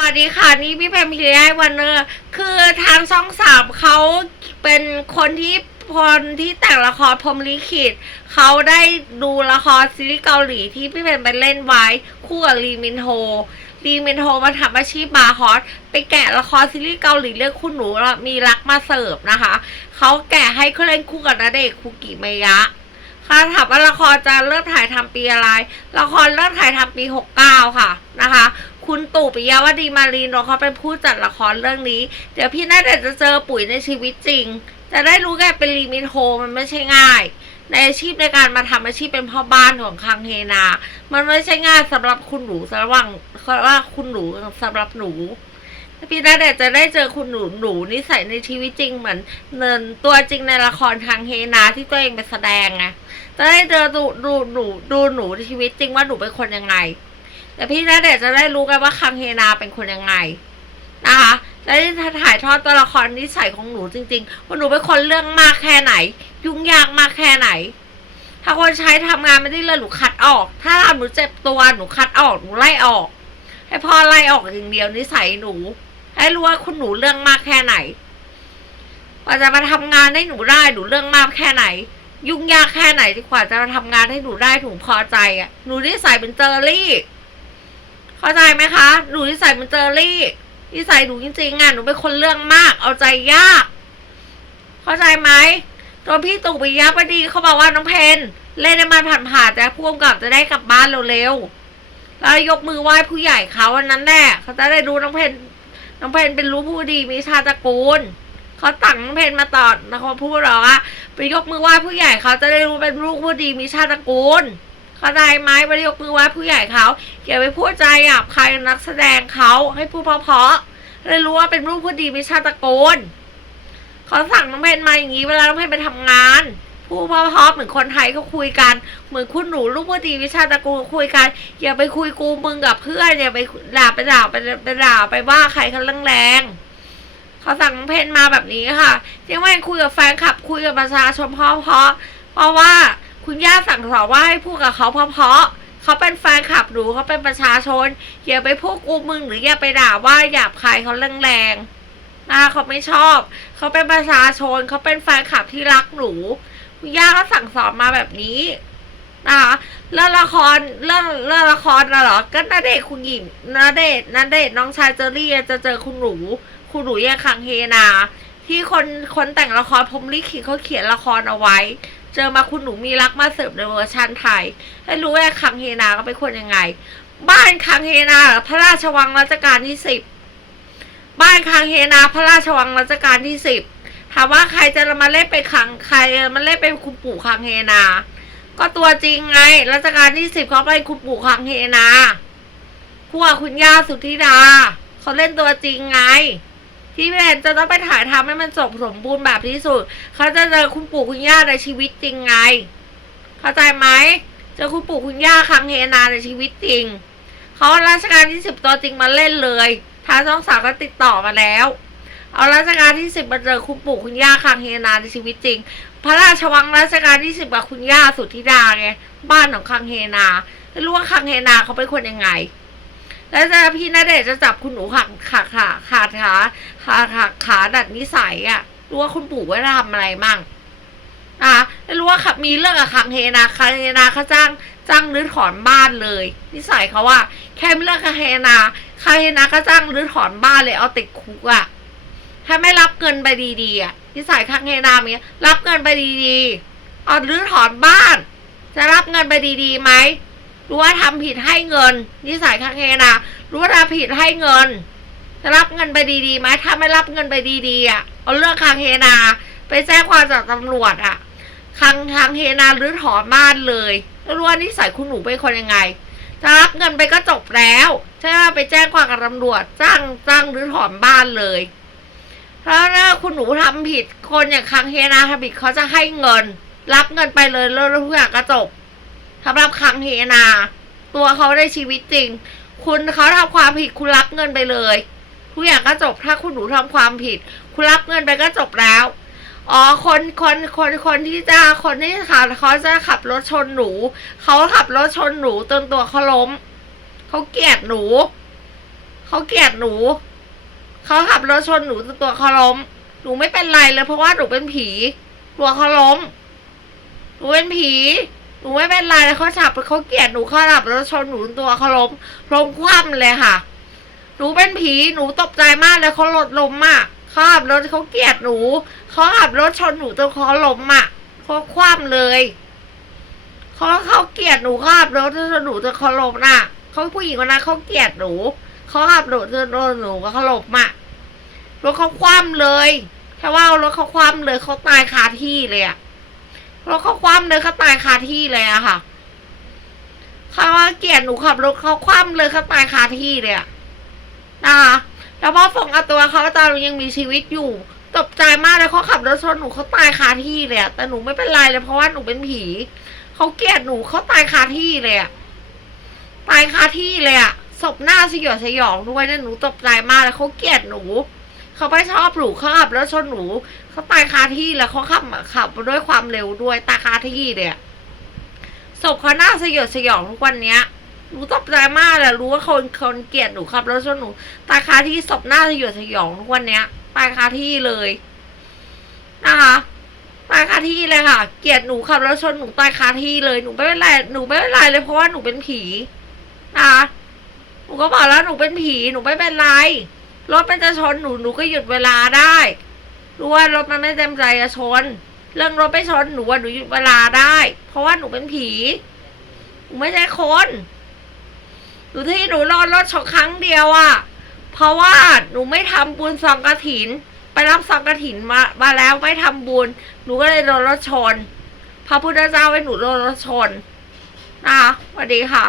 วัสดีค่ะ นี่พี่เพมพีไอวันเนอร์คือทางช่องสามเขาเป็นคนที่คนที่แต่งละครพรมลิขิตเขาได้ดูละครซีรีส์เกาหลีที่พี่เพมไปเล่นไว้ คู่กับลีมินโฮลีมินโฮมาทำอาชีพบาร์ฮอสไปแกะละครซีรีส์เกาหลีเรื่องคุณหนูมีรักมาเสิร์ฟนะคะเขาแกะให้เขาเล่นคู่กับณเดชคุกิเมยะค่ะถามว่าละครจะเริ่มถ่ายทำปีอะไร ละครเริ่มถ่ายทำปี 69 ค่ะนะคะ คุณตู่ปิยาวดีมารีนเขาเป็นผู้จัดละครเรื่องนี้ เดี๋ยวพี่น่าจะเจอปุ๋ยในชีวิตจริง จะได้รู้แกเป็นลีมินโฮมันไม่ใช่ง่าย ในอาชีพในการมาทำอาชีพเป็นพ่อบ้านของคังเฮนา มันไม่ใช่ง่ายสำหรับคุณหนูสำหรับว่าคุณหนูสำหรับหนูพี่ณเดชน์จะได้เจอคุณหนูหนูนิสัยในชีวิตจริงเหมือนเนินตัวจริงในละครทางเฮนาที่ตัวเองไปแสดงไงจะได้เจอดูดูหนูดูหนูในชีวิตจริงว่าหนูเป็นคนยังไง แต่พี่ณเดชจะได้รู้กันว่าคังเฮนาเป็นคนยังไงนะคะจะได้ถ่ายทอดตัวละครนิสัยของหนูจริงๆว่าหนูเป็นคนเรื่องมากแค่ไหน ยุ่งยากมากแค่ไหน ถ้าคนใช้ทำงานไม่ได้เลยหนูคัดออก ถ้าหนูเจ็บตัวหนูคัดออกหนูไล่ออก ให้พ่อไล่ออกอย่างเดียวนิสัยหนู ให้รู้ว่าคุณหนูเรื่องมากแค่ไหนกว่าจะมาทำงานให้หนูได้หนูเรื่องมากแค่ไหน ยุ่งยากแค่ไหนดีกว่าจะมาทำงานให้หนูได้ถูพอใจอะหนูนิสัยเป็นเจอรี่ เข้าใจไหมคะ หนูนิสัยเป็นเจอรี่นิสัยหนูจริงๆอะหนูเป็นคนเรื่องมาก เอาใจยาก เข้าใจไหมตัวพี่ตู่ปิยะพอดีเขาบอกว่าน้องเพนเล่นในมันผ่านๆแต่พ่วงกับจะได้กลับบ้านเร็วๆแล้วยกมือไหว้ผู้ใหญ่เขาวันนั้นแหละเขาจะได้รู้น้องเพนน้องเพนเป็นรู้ผู้ดีมีชาติตระกูลเขาตั้งน้องเพนมาตอดนะเขาพูดหรอกว่าไปยกมือไหว้ผู้ใหญ่เขาจะได้รู้เป็นลูกผู้ดีมีชาติตระกูล เข้าใจไหมไปยกมือไหว้ผู้ใหญ่เขาอย่าไปพูดใจหยาบคายนักแสดงเขาให้พูดเพราะๆได้รู้ว่าเป็นลูกผู้ดีมีชาติตระกูลเขาสั่งน้องเพนมาอย่างนี้เวลาน้องเพนไปทำงานพูดเพราะๆเหมือนคนไทยเขาคุยกัน เหมือนคุณหนูลูกผู้ดีวิชาตะกูคุยกัน อย่าไปคุยกูมึงกับเพื่อนอย่าไปด่าไปด่าไปไปด่าไปว่าใครเขาแรงๆเขาสั่งเพนมาแบบนี้ค่ะที่ว่าคุยกับแฟนคลับคุยกับประชาชนพราะเพราะเพราะว่า คุณย่าสั่งสอนว่าให้พูดกับเขาเพราะเพราะเขาเป็นแฟนคลับหนูเขาเป็นประชาชนอย่าไปพูดกูมึงหรืออย่าไปด่าว่าหยาบคายเขาแรงๆนะเขาไม่ชอบ เขาเป็นประชาชนเขาเป็นแฟนคลับที่รักหนูคุณย่าก็สั่งสอนมาแบบนี้นะคะเรื่องละครเรื่องเรื่องละครน่ะเหรอก็นาเดชคุณหญิงนาเดชนาเดชน้องชายเจอรี่จะเจอคุณหนูคุณหนูแยกคังเฮนา ที่คนคนแต่งละครพรมลิขิตเขาเขียนละครเอาไว้ เจอมาคุณหนูมีรักมาเสิร์ฟในเวอร์ชันไทย ให้รู้ว่าคังเฮนาก็เป็นคนยังไง บ้านคังเฮนาพระราชวังรัชกาลที่สิบบ้านคังเฮนาพระราชวังรัชกาลที่สิบถามว่าใครจะมาเล่นเป็นคังใครมาเล่นเป็นคุณปู่คังเฮนา ก็ตัวจริงไงรัชกาลที่สิบเขาเป็นคุณปู่คังเฮนาพวกคุณย่าสุธิดาเขาเล่นตัวจริงไง ที่แม่จะต้องไปถ่ายทำให้มันจบสมบูรณ์แบบที่สุด เขาจะเจอคุณปู่คุณย่าในชีวิตจริงไง เข้าใจไหมเจอคุณปู่คุณย่าคังเฮนาในชีวิตจริง เขาเอาชกาลที่สิบตัวจริงมาเล่นเลย ทางช่องสามก็ติดต่อมาแล้ว เอารัชกาลที่สิบมาเจอคุณปู่คุณย่าคังเฮนาในชีวิตจริง พระราชวังรัชกาลที่สิบกับคุณย่าสุธิดาไงบ้านของคังเฮนาไม่รู้ว่าคังเฮนาเขาเป็นคนยังไง แล้วจะพี่นาเดชจะจับคุณหนูขากขาขาขาขาขาขาขาดัดนิสัยอะรู้ว่าคุณปู่ว่าจะทำอะไรมั่งอะแล้วรู้ว่าขับมีเรื่องกับคังเฮนาคังเฮนาเขาจ้างจ้างรื้อถอนบ้านเลย นิสัยเขาว่า แค่เรื่องคังเฮนาคังเฮนาก็จ้างรื้อถอนบ้านเลยเอาติดคุกอะถ้าไม่รับเงินไปดีๆอะนิสัยคังเฮนาเนี้ยรับเงินไปดีๆเอารื้อถอนบ้าน จะรับเงินไปดีๆไหม รู้ว่าทำผิดให้เงิน นิสัยคังเฮนารู้ว่าทำผิดให้เงินจะรับเงินไปดีๆไหมถ้าไม่รับเงินไปดีๆอะเอาเรื่องคังเฮนา ไปแจ้งความจากตำรวจอะคังคังเฮนารื้อถอนบ้านเลยแล้วรู้ว่านิสัยคุณหนูเป็นคนยังไงจะรับเงินไปก็จบแล้วใช่ไหมไปแจ้งความกับตำรวจจ้างจ้างรื้อถอนบ้านเลย เพราะถ้าคุณหนูทำผิดคนอย่างคังเฮนาทำผิดเขาจะให้เงิน รับเงินไปเลยแล้วทุกอย่างก็จบ สำหรับคังเฮนาตัวเขาในชีวิตจริง คุณเขาทำความผิดคุณรับเงินไปเลยทุกอย่างก็จบถ้าคุณหนูทำความผิด คุณรับเงินไปก็จบแล้วอ๋อคนคนคนคนที่จะคนที่ขับเขาจะขับรถชนหนูเขาขับรถชนหนูจนตัวเขาล้มเขาเกลียดหนูเขาเกลียดหนูเขาขับรถชนหนูจนตัวเขาล้มหนูไม่เป็นไรเลยเพราะว่าหนูเป็นผี ตัวเขาล้มหนูเป็นผี หนูไม่เป็นไรเลยเขาขับเขาเกลียดหนูเขาขับรถชนหนูตัวเขาล้มล้มคว่ำเลยค่ะ หนูเป็นผีหนูตกใจมากเลยเขาหลดลมมากเขาขับรถเขาเกลียดหนูเขาขับรถชนหนูจนเขาล้มอะเขาคว่ำเลยเขาเขาเกลียดหนูเขาขับรถชนหนูจนเขาล้มน่ะเขาผู้หญิงคนนั้นเขาเกลียดหนูเขาขับรถจนโดนหนูก็เขาล้มอะรถเขาคว่ำเลยแค่ว่ารถเขาคว่ำเลยเขาตายคาที่เลยอะ รถเขาคว่ำเลยเขาตายคาที่เลยอะค่ะเขาเกลียดหนูขับรถเขาคว่ำเลยเขาตายคาที่เลยอะนะคะแล้วพอฝงเอาตัวเขาตอนยังมีชีวิตอยู่ตกใจมากเลยเขาขับรถชนหนูเขาตายคาที่เลยอะแต่หนูไม่เป็นไรเลยเพราะว่าหนูเป็นผีเขาเกลียดหนูเขาตายคาที่เลยอะตายคาที่เลยอะศพหน้าสยดสยองด้วยนะหนูตกใจมากเลยเขาเกลียดหนู เขาไม่ชอบหนูเขาขับรถชนหนูเขาตายคาที่แล้วเขาขับขับด้วยความเร็วด้วยตายคาที่เลยอะศพเขาหน้าสยดสยองทุกวันเนี้ยหนูตกใจมากเลยรู้ว่าคนคนเกลียดหนูขับรถชนหนูตายคาที่ศพหน้าสยดสยองทุกวันเนี้ยตายคาที่เลยนะคะตายคาที่เลยค่ะ เกลียดหนูขับรถชนหนูตายคาที่เลยหนูไม่เป็นไรหนูไม่เป็นไรเลยเพราะว่าหนูเป็นผีนะคะหนูก็บอกแล้วหนูเป็นผีหนูไม่เป็นไร รถมันจะชนหนูหนูก็หยุดเวลาได้รู้ว่ารถมันไม่เต็มใจจะชน เรื่องรถไม่ชนหนูว่าหนูหยุดเวลาได้ เพราะว่าหนูเป็นผีหนูไม่ใช่คนหนูที่หนูรอดรถชนครั้งเดียวอะ่ะ เพราะว่าหนูไม่ทำบุญซองกระถิน ไปรับซองกระถินมามาแล้วไม่ทำบุญ หนูก็เลยโดนรถชน พระพุทธเจ้าให้หนูโดนรถชนนะคะสวัสดีค่ะ